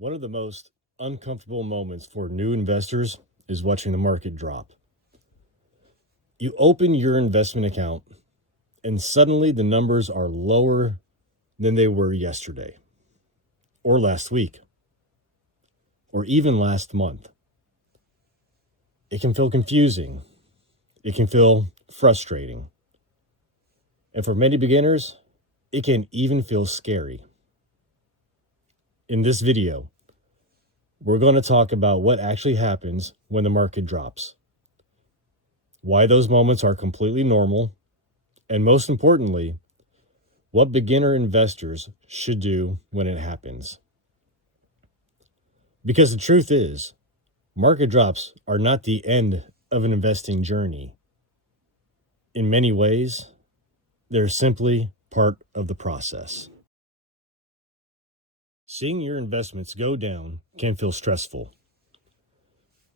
One of the most uncomfortable moments for new investors is watching the market drop. You open your investment account, and suddenly the numbers are lower than they were yesterday, or last week, or even last month. It can feel confusing. It can feel frustrating. And for many beginners, it can even feel scary. In this video, we're going to talk about what actually happens when the market drops, why those moments are completely normal, and most importantly, what beginner investors should do when it happens. Because the truth is, market drops are not the end of an investing journey. In many ways, they're simply part of the process. Seeing your investments go down can feel stressful.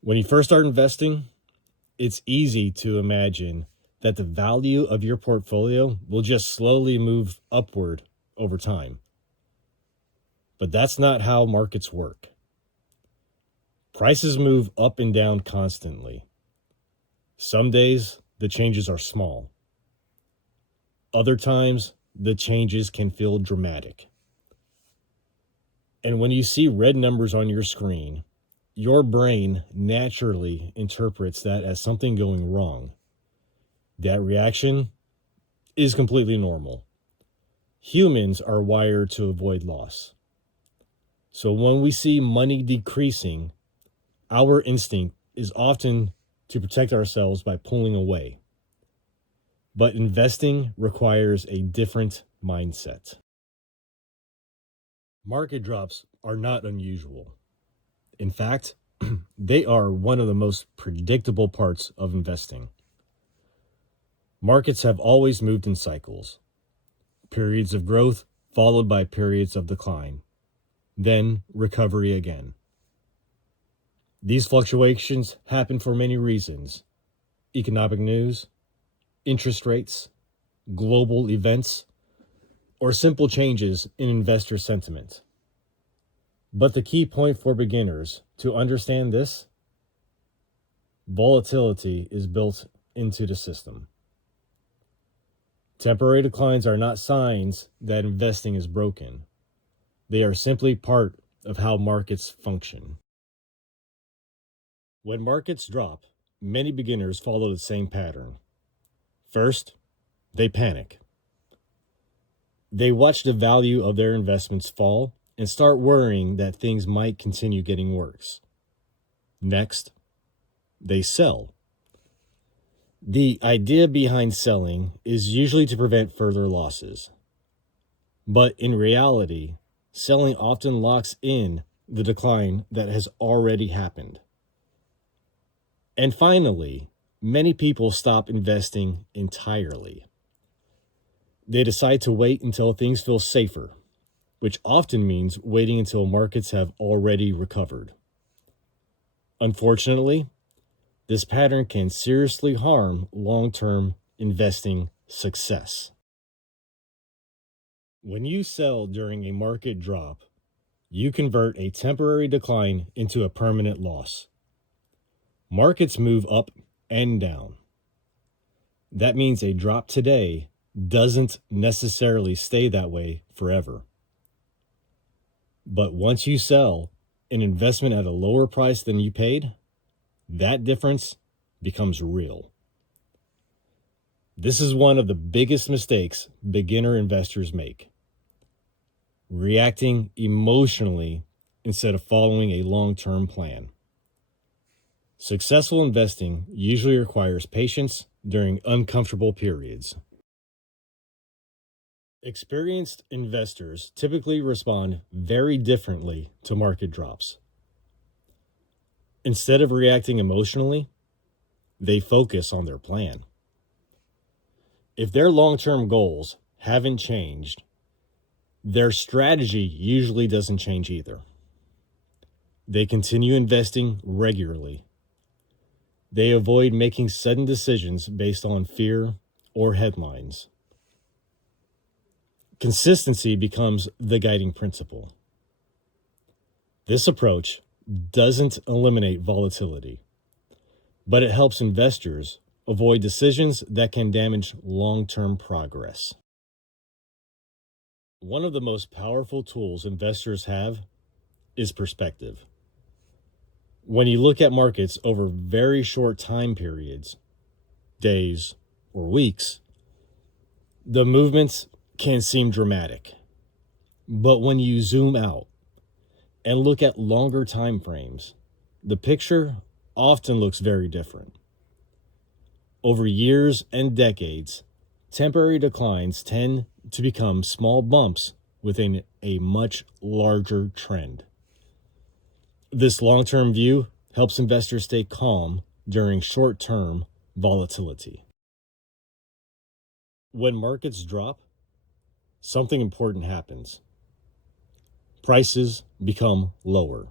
When you first start investing, it's easy to imagine that the value of your portfolio will just slowly move upward over time. But that's not how markets work. Prices move up and down constantly. Some days, the changes are small. Other times, the changes can feel dramatic. And when you see red numbers on your screen, your brain naturally interprets that as something going wrong. That reaction is completely normal. Humans are wired to avoid loss. So when we see money decreasing, our instinct is often to protect ourselves by pulling away. But investing requires a different mindset. Market drops are not unusual. In fact, they are one of the most predictable parts of investing. Markets have always moved in cycles. Periods of growth followed by periods of decline, then recovery again. These fluctuations happen for many reasons: economic news, interest rates, global events, or simple changes in investor sentiment. But the key point for beginners to understand this: volatility is built into the system. Temporary declines are not signs that investing is broken. They are simply part of how markets function. When markets drop, many beginners follow the same pattern. First, they panic. They watch the value of their investments fall and start worrying that things might continue getting worse. Next, they sell. The idea behind selling is usually to prevent further losses. But in reality, selling often locks in the decline that has already happened. And finally, many people stop investing entirely. They decide to wait until things feel safer, which often means waiting until markets have already recovered. Unfortunately, this pattern can seriously harm long-term investing success. When you sell during a market drop, you convert a temporary decline into a permanent loss. Markets move up and down. That means a drop today doesn't necessarily stay that way forever. But once you sell an investment at a lower price than you paid, that difference becomes real. This is one of the biggest mistakes beginner investors make: reacting emotionally instead of following a long-term plan. Successful investing usually requires patience during uncomfortable periods. Experienced investors typically respond very differently to market drops. Instead of reacting emotionally, they focus on their plan. If their long-term goals haven't changed, their strategy usually doesn't change either. They continue investing regularly. They avoid making sudden decisions based on fear or headlines. Consistency becomes the guiding principle. This approach doesn't eliminate volatility, but it helps investors avoid decisions that can damage long-term progress. One of the most powerful tools investors have is perspective. When you look at markets over very short time periods, days or weeks, the movements can seem dramatic. But when you zoom out and look at longer time frames, the picture often looks very different. Over years and decades, temporary declines tend to become small bumps within a much larger trend. This long-term view helps investors stay calm during short-term volatility. When markets drop, something important happens. Prices become lower.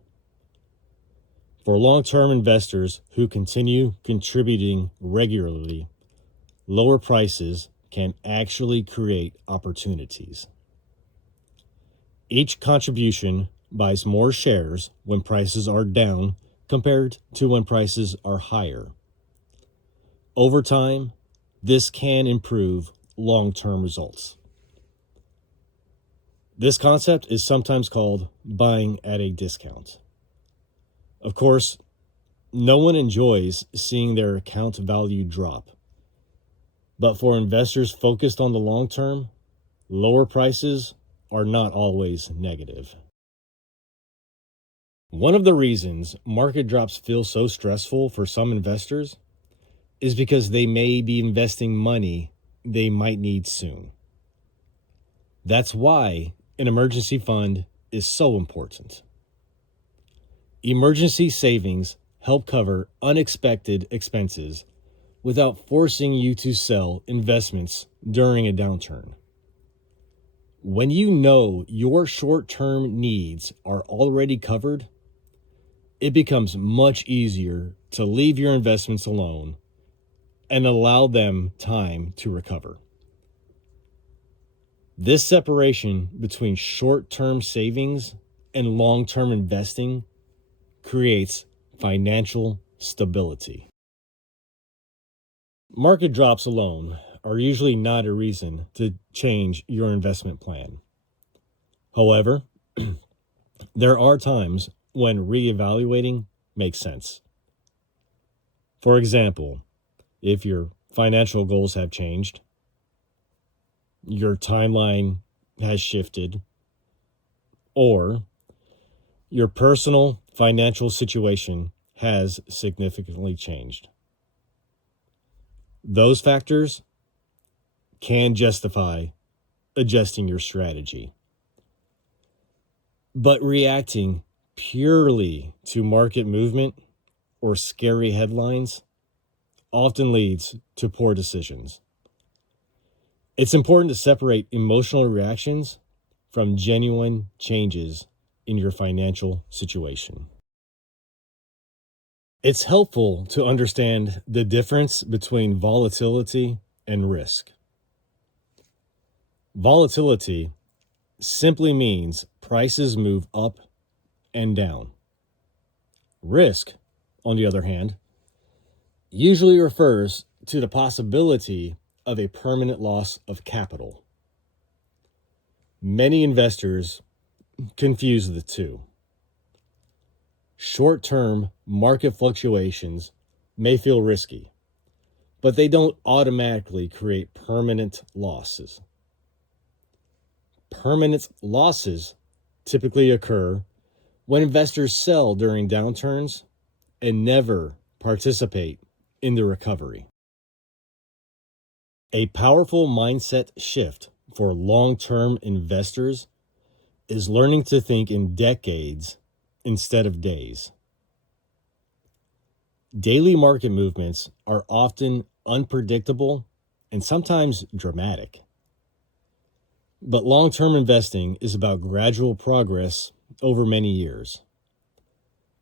For long-term investors who continue contributing regularly, lower prices can actually create opportunities. Each contribution buys more shares when prices are down compared to when prices are higher. Over time, this can improve long-term results. This concept is sometimes called buying at a discount. Of course, no one enjoys seeing their account value drop. But for investors focused on the long term, lower prices are not always negative. One of the reasons market drops feel so stressful for some investors is because they may be investing money they might need soon. That's why an emergency fund is so important. Emergency savings help cover unexpected expenses without forcing you to sell investments during a downturn. When you know your short-term needs are already covered, it becomes much easier to leave your investments alone and allow them time to recover. This separation between short-term savings and long-term investing creates financial stability. Market drops alone are usually not a reason to change your investment plan. However, there are times when reevaluating makes sense. For example, if your financial goals have changed, your timeline has shifted, or your personal financial situation has significantly changed. Those factors can justify adjusting your strategy. But reacting purely to market movement or scary headlines often leads to poor decisions. It's important to separate emotional reactions from genuine changes in your financial situation. It's helpful to understand the difference between volatility and risk. Volatility simply means prices move up and down. Risk, on the other hand, usually refers to the possibility of a permanent loss of capital. Many investors confuse the two. Short-term market fluctuations may feel risky, but they don't automatically create permanent losses. Permanent losses typically occur when investors sell during downturns and never participate in the recovery. A powerful mindset shift for long-term investors is learning to think in decades instead of days. Daily market movements are often unpredictable and sometimes dramatic. But long-term investing is about gradual progress over many years.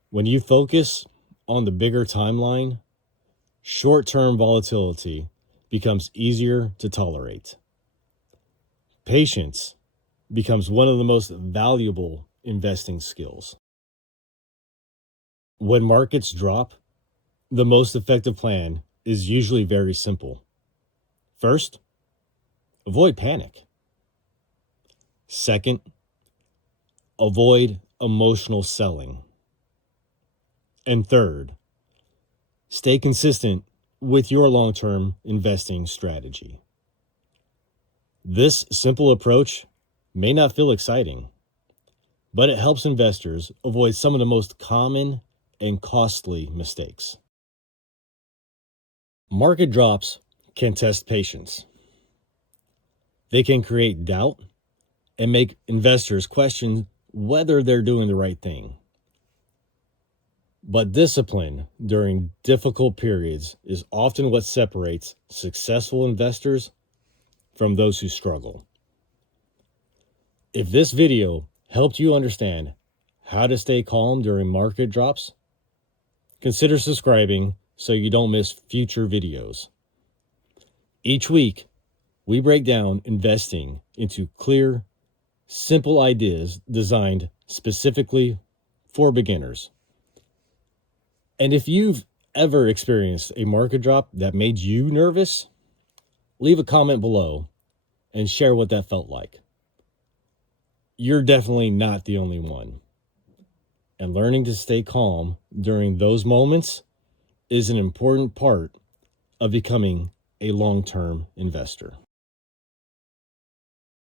When you focus on the bigger timeline, short-term volatility becomes easier to tolerate. Patience becomes one of the most valuable investing skills. When markets drop, the most effective plan is usually very simple. First, avoid panic. Second, avoid emotional selling. And third, stay consistent with your long-term investing strategy. This simple approach may not feel exciting, but it helps investors avoid some of the most common and costly mistakes. Market drops can test patience. They can create doubt and make investors question whether they're doing the right thing. But discipline during difficult periods is often what separates successful investors from those who struggle. If this video helped you understand how to stay calm during market drops, consider subscribing so you don't miss future videos. Each week, we break down investing into clear, simple ideas designed specifically for beginners. And if you've ever experienced a market drop that made you nervous, leave a comment below and share what that felt like. You're definitely not the only one. And learning to stay calm during those moments is an important part of becoming a long-term investor.